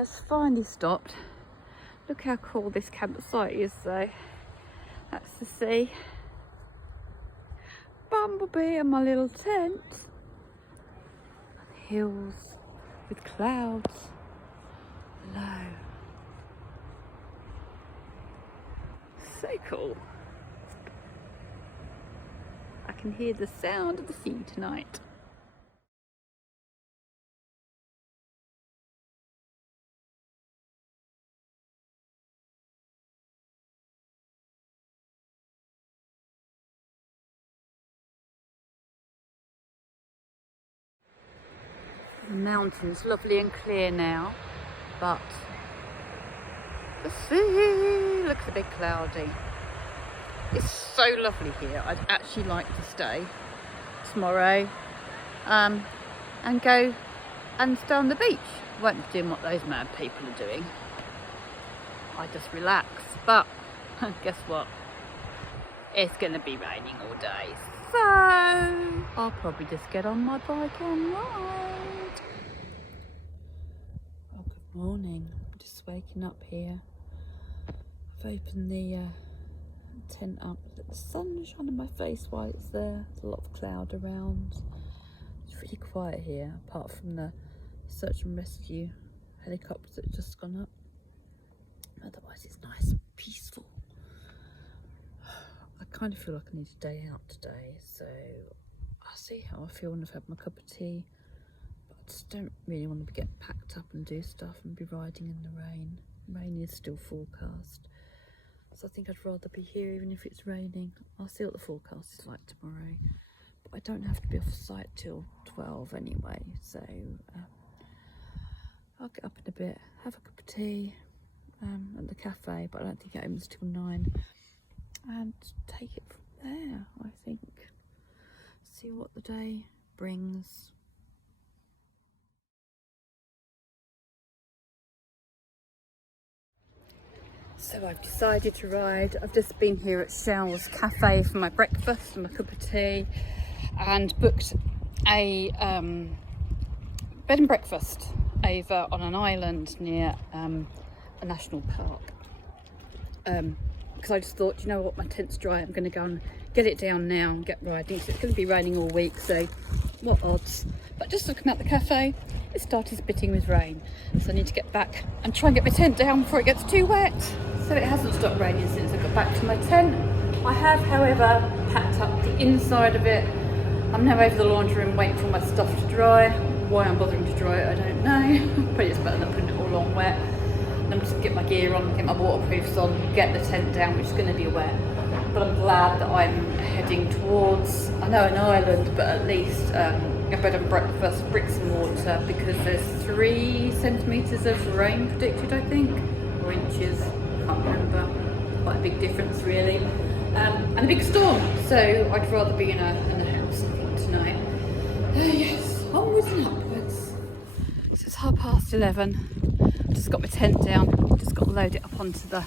has finally stopped. Look how cool this campsite is though. That's the sea. Bumblebee and my little tent. Hills with clouds low. So cool. I can hear the sound of the sea tonight. The mountain's lovely and clear now, but the sea looks a bit cloudy. It's so lovely here. I'd actually like to stay tomorrow and go and stay on the beach. Won't be doing what those mad people are doing. I just relax, but guess what? It's going to be raining all day, so I'll probably just get on my bike and ride. Oh, good morning. I'm just waking up here. I've opened the tent up. The sun is shining on my face while it's there. There's a lot of cloud around. It's really quiet here, apart from the search and rescue helicopter that's just gone up. Otherwise it's nice and peaceful. I kind of feel like I need a day out today, so I'll see how I feel when I've had my cup of tea. But I just don't really want to get packed up and do stuff and be riding in the rain. Rain is still forecast, so I think I'd rather be here even if it's raining. I'll see what the forecast is like tomorrow, but I don't have to be off site till 12 anyway, so I'll get up in a bit, have a cup of tea at the cafe, but I don't think it opens till 9, and take it from there. I think, see what the day brings. So I've decided to ride. I've just been here at Shell's cafe for my breakfast and a cup of tea, and booked a bed and breakfast over on an island near a national park. Because I just thought, you know what, my tent's dry, I'm going to go and get it down now and get riding. So it's going to be raining all week, so what odds. But just looking at the cafe, it started spitting with rain, so I need to get back and try and get my tent down before it gets too wet. So it hasn't stopped raining since I got back to my tent. I have, however, packed up the inside of it. I'm now over the laundry room waiting for my stuff to dry. Why I'm bothering to dry it, I don't know. But it's better than putting it all on wet. And I'm just get my gear on, get my waterproofs on, get the tent down, which is going to be wet. But I'm glad that I'm heading towards, I know an island, but at least a bed and breakfast, bricks and mortar, because there's 3 centimetres of rain predicted, I think, or inches, can't remember. Quite a big difference really. And a big storm, so I'd rather be in a house, I think, tonight. Yes, onwards and upwards. So it's 11:30. Just got my tent down, just got to load it up onto the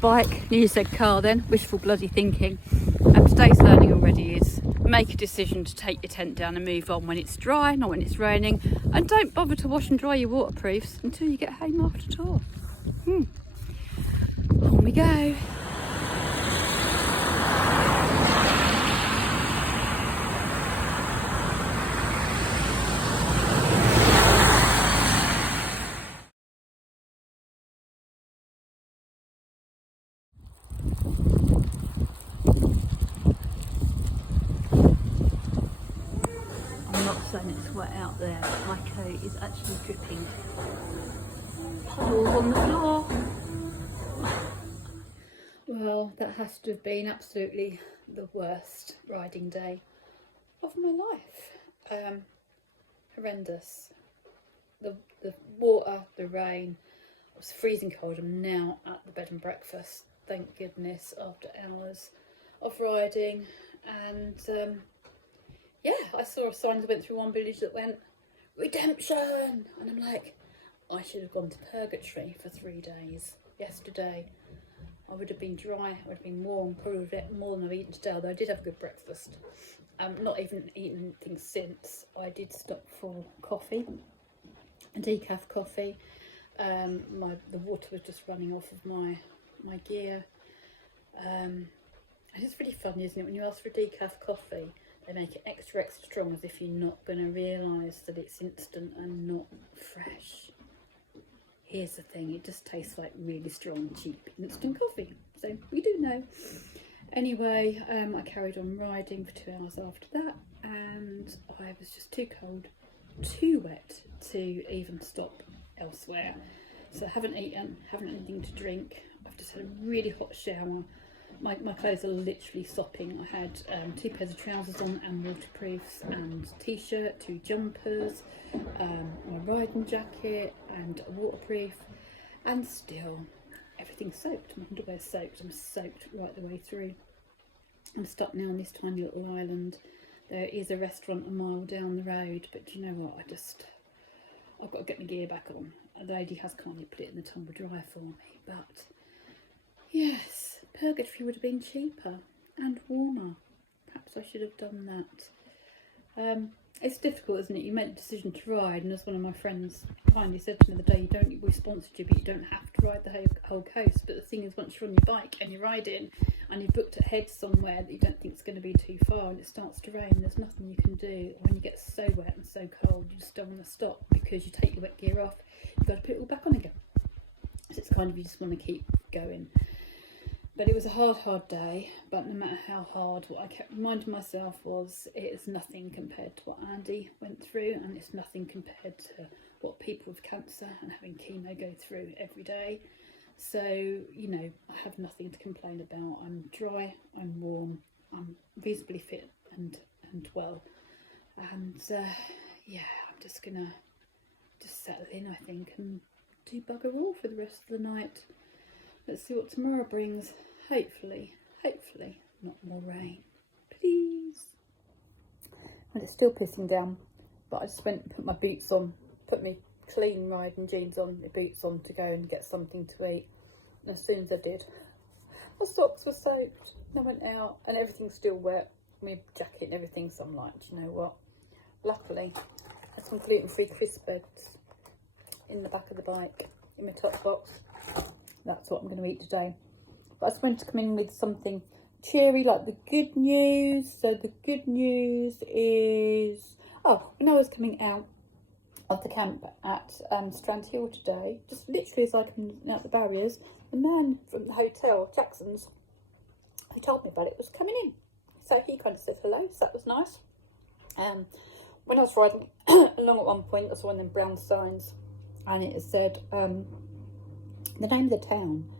bike. You said car then, wishful bloody thinking. And today's learning already is make a decision to take your tent down and move on when it's dry, not when it's raining, and don't bother to wash and dry your waterproofs until you get home after tour. On we go. And it's wet out there, but my coat is actually dripping puddles on the floor. Well, that has to have been absolutely the worst riding day of my life. Horrendous. The water, the rain. I was freezing cold. I'm now at the bed and breakfast, thank goodness, after hours of riding. And yeah, I saw a sign that went through one village that went, redemption! And I'm like, I should have gone to purgatory for 3 days yesterday. I would have been dry, I would have been warm, probably would have eaten more than I've eaten today, although I did have a good breakfast. Not even eaten anything since. I did stop for coffee, a decaf coffee, The water was just running off of my gear. And it's really funny, isn't it, when you ask for a decaf coffee, they make it extra strong, as if you're not going to realise that it's instant and not fresh. Here's the thing, it just tastes like really strong, cheap instant coffee. So we do know. Anyway, I carried on riding for 2 hours after that, and I was just too cold, too wet to even stop elsewhere. So I haven't eaten, haven't had anything to drink. I've just had a really hot shower. My clothes are literally sopping. I had 2 pairs of trousers on and waterproofs and t-shirt, 2 jumpers, my riding jacket and a waterproof, and still everything's soaked. My underwear's soaked. I'm soaked right the way through. I'm stuck now on this tiny little island. There is a restaurant a mile down the road, but do you know what? I've got to get my gear back on. The lady has kindly put it in the tumble dryer for me, but yes, purgatory would have been cheaper and warmer. Perhaps I should have done that. It's difficult, isn't it? You make the decision to ride, and as one of my friends kindly said to me the other day, we sponsored you, but you don't have to ride the whole coast. But the thing is, once you're on your bike and you're riding and you've booked ahead somewhere that you don't think is going to be too far, and it starts to rain, there's nothing you can do. When you get so wet and so cold, you just don't want to stop, because you take your wet gear off, you've got to put it all back on again. So it's kind of, you just want to keep going. But it was a hard day, but no matter how hard, what I kept reminding myself was, it is nothing compared to what Andy went through, and it's nothing compared to what people with cancer and having chemo go through every day. So, you know, I have nothing to complain about. I'm dry, I'm warm, I'm reasonably fit and well. And yeah, I'm just gonna settle in, I think, and do bugger all for the rest of the night. Let's see what tomorrow brings. Hopefully not more rain, please. And it's still pissing down, but I just went and put my boots on, put my clean riding jeans on, my boots on, to go and get something to eat. And as soon as I did, my socks were soaked. I went out and everything's still wet, my jacket and everything. So I'm like, do you know what? Luckily, there's some gluten-free crisp beds in the back of the bike, in my top box. That's what I'm going to eat today. But I just wanted to come in with something cheery, like the good news. So the good news is, when I was coming out of the camp at Strandhill today, just literally as I came out the barriers, the man from the hotel, Jackson's, who told me about it, was coming in. So he kind of said hello, so that was nice. When I was riding along at one point, I saw one of them brown signs, and it said the name of the town,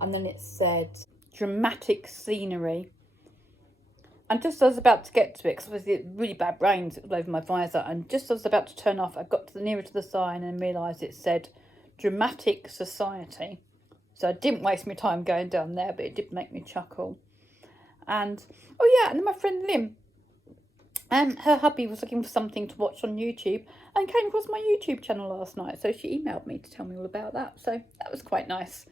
and then it said dramatic scenery. And just as I was about to get to it, because obviously it really bad rains all over my visor, and just as I was about to turn off, I got to the nearer to the sign and realised it said dramatic society. So I didn't waste my time going down there, but it did make me chuckle. And and then my friend Lim, her hubby was looking for something to watch on YouTube and came across my YouTube channel last night, so she emailed me to tell me all about that, so that was quite nice.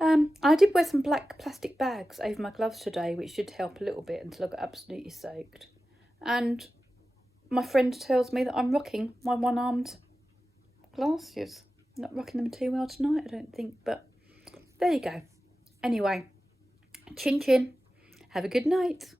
I did wear some black plastic bags over my gloves today, which should help a little bit until I got absolutely soaked. And my friend tells me that I'm rocking my one-armed glasses. Not rocking them too well tonight, I don't think, but there you go. Anyway, chin chin, have a good night.